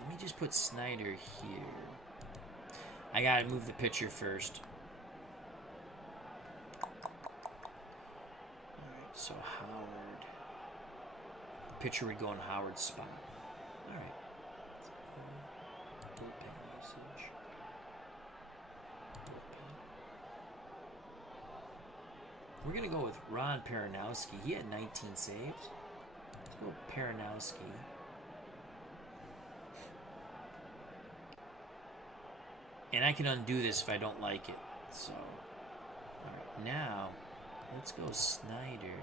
Let me just put Snyder here. I gotta move the pitcher first. Alright, so Howard. The pitcher would go in Howard's spot. Alright. Bullpen usage. We're going to go with Ron Peranowski. He had 19 saves. Let's go with Peranowski. And I can undo this if I don't like it. So, alright, now, let's go Snyder.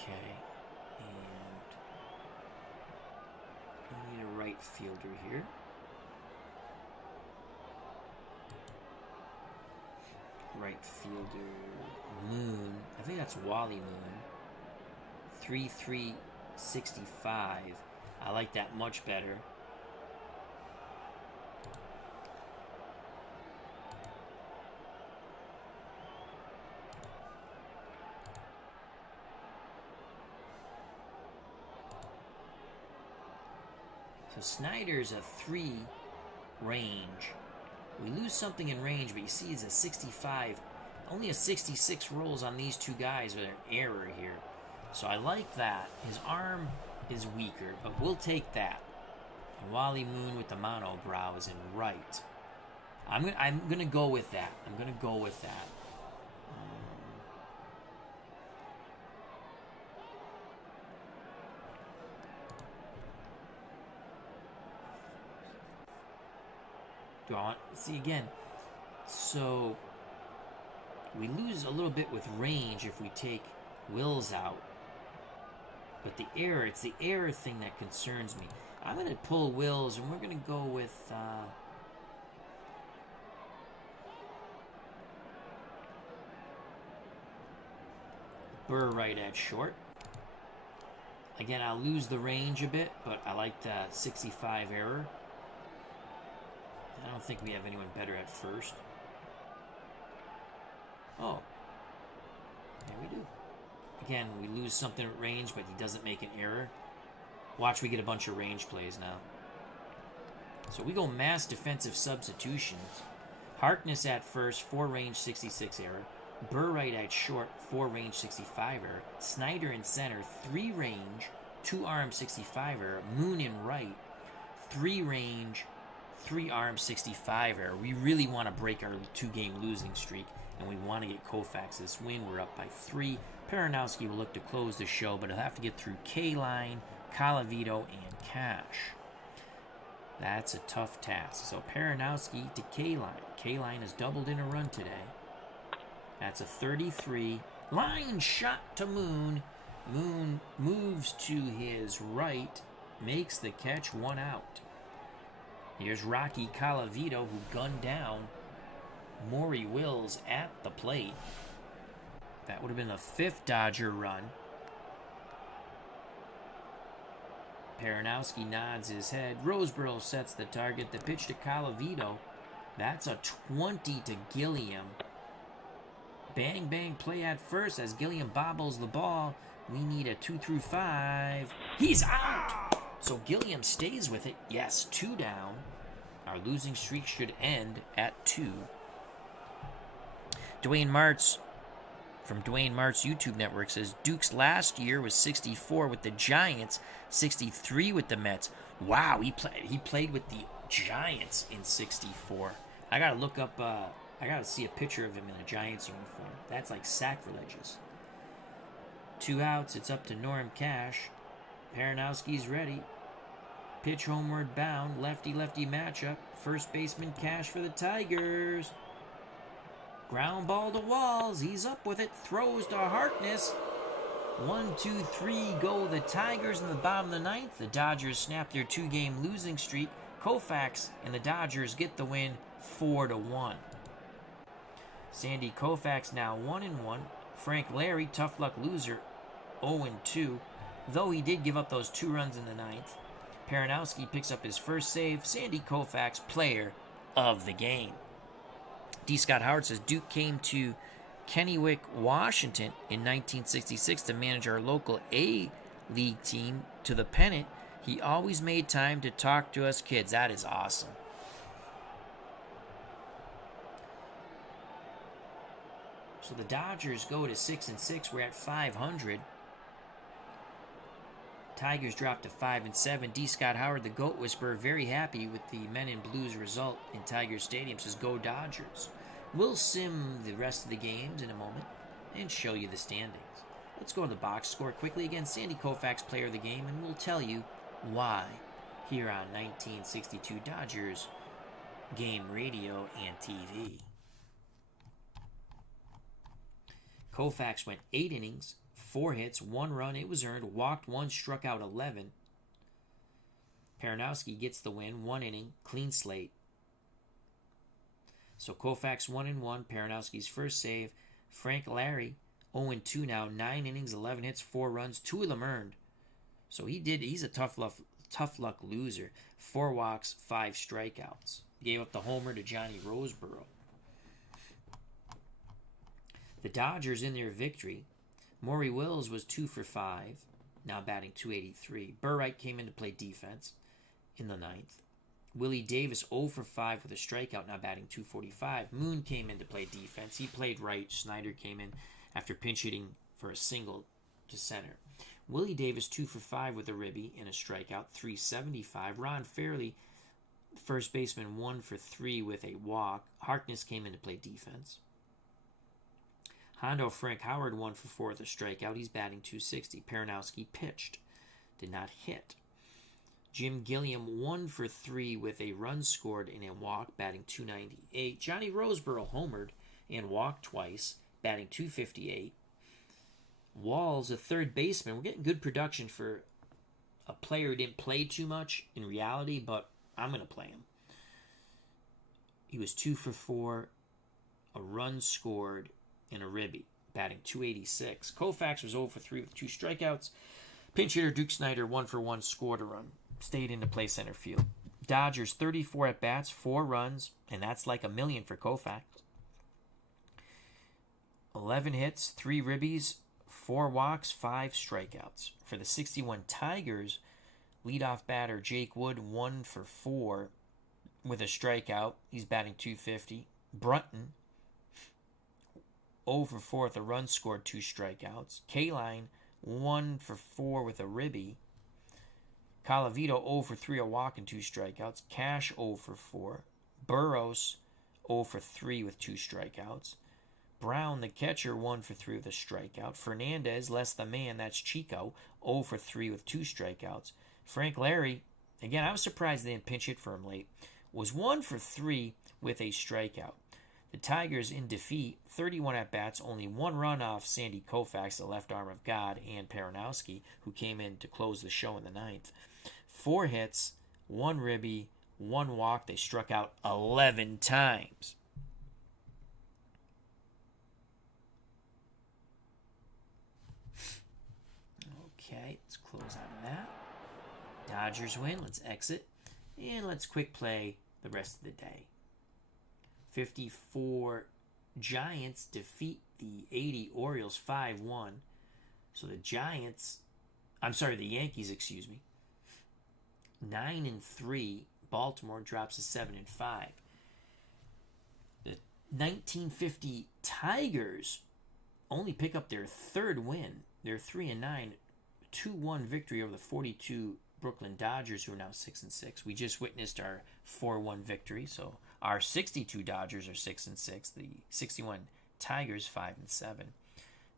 Okay, and we need a right fielder here. Right fielder, Moon. I think that's Wally Moon. 3.365. I like that much better. So Snyder's a 3 range. We lose something in range, but you see it's a 65. Only a 66 rolls on these two guys with an error here. So I like that. His arm is weaker, but we'll take that. And Wally Moon with the monobrow is in right. I'm gonna go with that. I'm gonna go with that. Do I want see again? So we lose a little bit with range if we take Wills out. But the error, it's the error thing that concerns me. I'm going to pull Wills, and we're going to go with Burr right at short. Again, I'll lose the range a bit, but I like the 65 error. I don't think we have anyone better at first. Oh. Yeah, we do. Again, we lose something at range, but he doesn't make an error. Watch, we get a bunch of range plays now. So we go mass defensive substitutions. Harkness at first, 4 range, 66 error. Burr right at short, 4 range, 65 error. Snyder in center, 3 range, 2 arm, 65 error. Moon in right, 3 range, 3 arm, 65 error. We really want to break our 2-game losing streak, and we want to get Koufax this win. We're up by 3. Peranowski will look to close the show, but he'll have to get through K-Line, Colavito, and Cash. That's a tough task. So Peranowski to K-Line. K-Line has doubled in a run today. That's a 33. Line shot to Moon. Moon moves to his right, makes the catch, 1 out. Here's Rocky Colavito, who gunned down Maury Wills at the plate. That would have been the 5th Dodger run. Peranowski nods his head. Roseboro sets the target. The pitch to Colavito. That's a 20 to Gilliam. Bang, bang, play at first as Gilliam bobbles the ball. We need a 2 through 5. He's out! So Gilliam stays with it. Yes, 2 down. Our losing streak should end at 2. Dwayne Martz from Dwayne Martz YouTube Network says Duke's last year was 64 with the Giants, 63 with the Mets. Wow, he played with the Giants in 64. I gotta look up. I gotta see a picture of him in a Giants uniform. That's like sacrilegious. 2 outs. It's up to Norm Cash. Paranowski's ready. Pitch homeward bound. Lefty-lefty matchup. First baseman Cash for the Tigers. Ground ball to Walls. He's up with it. Throws to Harkness. 1, 2, 3 go the Tigers in the bottom of the 9th. The Dodgers snap their 2-game losing streak. Koufax and the Dodgers get the win 4-1. Sandy Koufax now 1-1. Frank Larry, tough luck loser, 0-2. Though he did give up those 2 runs in the 9th. Paranowski picks up his first save. Sandy Koufax, player of the game. D. Scott Howard says Duke came to Kennewick, Washington in 1966 to manage our local A-League team to the pennant. He always made time to talk to us kids. That is awesome. So the Dodgers go to 6-6. We're at 500. Tigers drop to 5-7. D. Scott Howard, the GOAT Whisperer, very happy with the Men in Blues result in Tiger Stadium. Says go Dodgers. We'll sim the rest of the games in a moment and show you the standings. Let's go to the box score quickly. Again, Sandy Koufax, player of the game, and we'll tell you why here on 1962 Dodgers Game Radio and TV. Koufax went 8 innings, 4 hits, 1 run. It was earned. Walked 1, struck out 11. Paranowski gets the win. 1 inning, clean slate. So Koufax 1-1. Paranowski's first save. Frank Larry 0-2 now. 9 innings, 11 hits, 4 runs. 2 of them earned. So he's a tough luck loser. 4 walks, 5 strikeouts. Gave up the homer to Johnny Roseboro. The Dodgers in their victory. Maury Wills was 2 for 5, now batting .283. Burright came in to play defense in the 9th. Willie Davis 0 for 5 with a strikeout, now batting .245. Moon came in to play defense. He played right. Snyder came in after pinch hitting for a single to center. Willie Davis 2 for 5 with a ribby and a strikeout, .375. Ron Fairley, first baseman, 1 for 3 with a walk. Harkness came in to play defense. Hondo Frank Howard 1 for 4 with a strikeout. He's batting .260. Paranowski pitched. Did not hit. Jim Gilliam 1 for 3 with a run scored and a walk, batting .298. Johnny Roseboro homered and walked twice, batting .258. Walls, a third baseman. We're getting good production for a player who didn't play too much in reality, but I'm going to play him. He was 2 for 4, a run scored, and a ribby, batting .286. Koufax was 0 for 3 with 2 strikeouts. Pinch hitter Duke Snyder 1 for 1, scored a run. Stayed in to play center field. Dodgers 34 at bats, 4 runs, and that's like $1 million for Koufax. 11 hits, 3 ribbies, 4 walks, 5 strikeouts. For the 61 Tigers, leadoff batter Jake Wood 1 for 4 with a strikeout. He's batting .250. Brunton 0 for 4 with a run scored, 2 strikeouts. Kaline 1 for 4 with a ribby. Calavito 0 for 3, a walk and 2 strikeouts. Cash 0 for 4. Burros 0 for 3 with 2 strikeouts. Brown, the catcher, 1 for 3 with a strikeout. Fernandez, less the man, that's Chico, 0 for 3 with 2 strikeouts. Frank Larry, again, I was surprised they didn't pinch hit for him late, was 1 for 3 with a strikeout. The Tigers in defeat, 31 at-bats, only 1 run off Sandy Koufax, the left arm of God, and Paranowski, who came in to close the show in the 9th. 4 hits, 1 ribby, 1 walk. They struck out 11 times. Okay, let's close out of that. Dodgers win. Let's exit. And let's quick play the rest of the day. 54 Giants defeat the 80 Orioles 5-1. So the Yankees, 9-3. Baltimore drops to 7-5. The 1950 Tigers only pick up their third win. They're 3-9, 2-1 victory over the 42 Brooklyn Dodgers, who are now 6-6. We just witnessed our 4-1 victory, so our 62 Dodgers are 6-6. The 61 Tigers 5-7.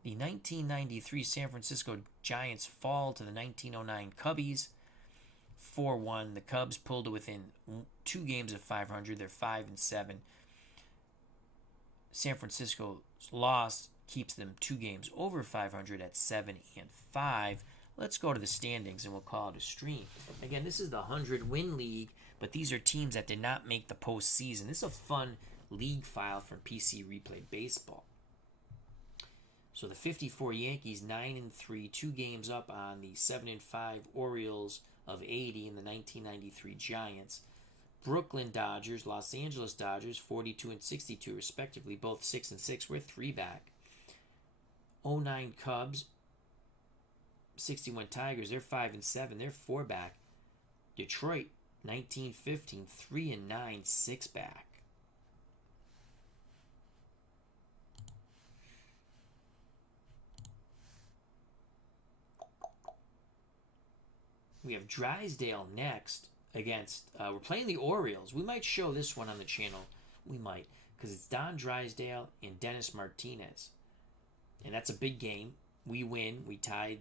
The 1993 San Francisco Giants fall to the 1909 Cubbies 4-1. The Cubs pulled to within 2 games of 500. They're 5-7. San Francisco's loss keeps them 2 games over 500 at 7-5. Let's go to the standings and we'll call it a stream. Again, this is the 100-win league, but these are teams that did not make the postseason. This is a fun league file from PC Replay Baseball. So the 54 Yankees, 9-3, 2 games up on the 7-5 Orioles of 80 and the 1993 Giants. Brooklyn Dodgers, Los Angeles Dodgers, 42 and 62 respectively, both 6-6. We're 3 back. 09 Cubs, 61 Tigers, they're 5-7. They're 4 back. Detroit, 1915, 3-9, 6 back. We have Drysdale next against, we're playing the Orioles. We might show this one on the channel. We might, because it's Don Drysdale and Dennis Martinez. And that's a big game. We win. We tied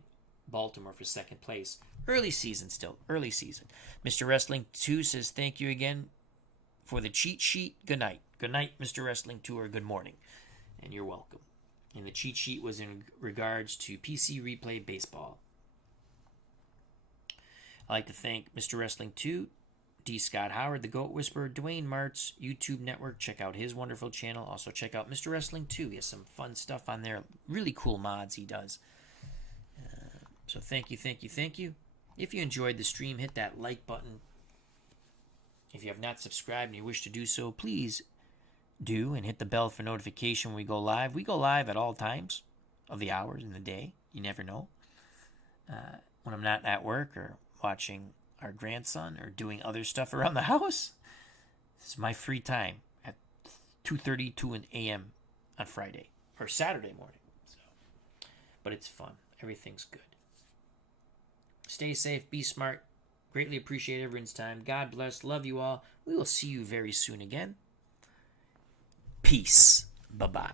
Baltimore for second place. Early season still. Early season. Mr. Wrestling 2 says, thank you again for the cheat sheet. Good night. Good night, Mr. Wrestling 2, or good morning. And you're welcome. And the cheat sheet was in regards to PC Replay Baseball. I'd like to thank Mr. Wrestling 2, D. Scott Howard, the Goat Whisperer, Dwayne Martz, YouTube Network. Check out his wonderful channel. Also check out Mr. Wrestling 2. He has some fun stuff on there. Really cool mods he does. So thank you. If you enjoyed the stream, hit that like button. If you have not subscribed and you wish to do so, please do, and hit the bell for notification when we go live. We go live at all times of the hours in the day. You never know. When I'm not at work or watching our grandson or doing other stuff around the house, this is my free time at 2:32 a.m. on Friday or Saturday morning. But it's fun. Everything's good. Stay safe. Be smart. Greatly appreciate everyone's time. God bless. Love you all. We will see you very soon again. Peace. Bye-bye.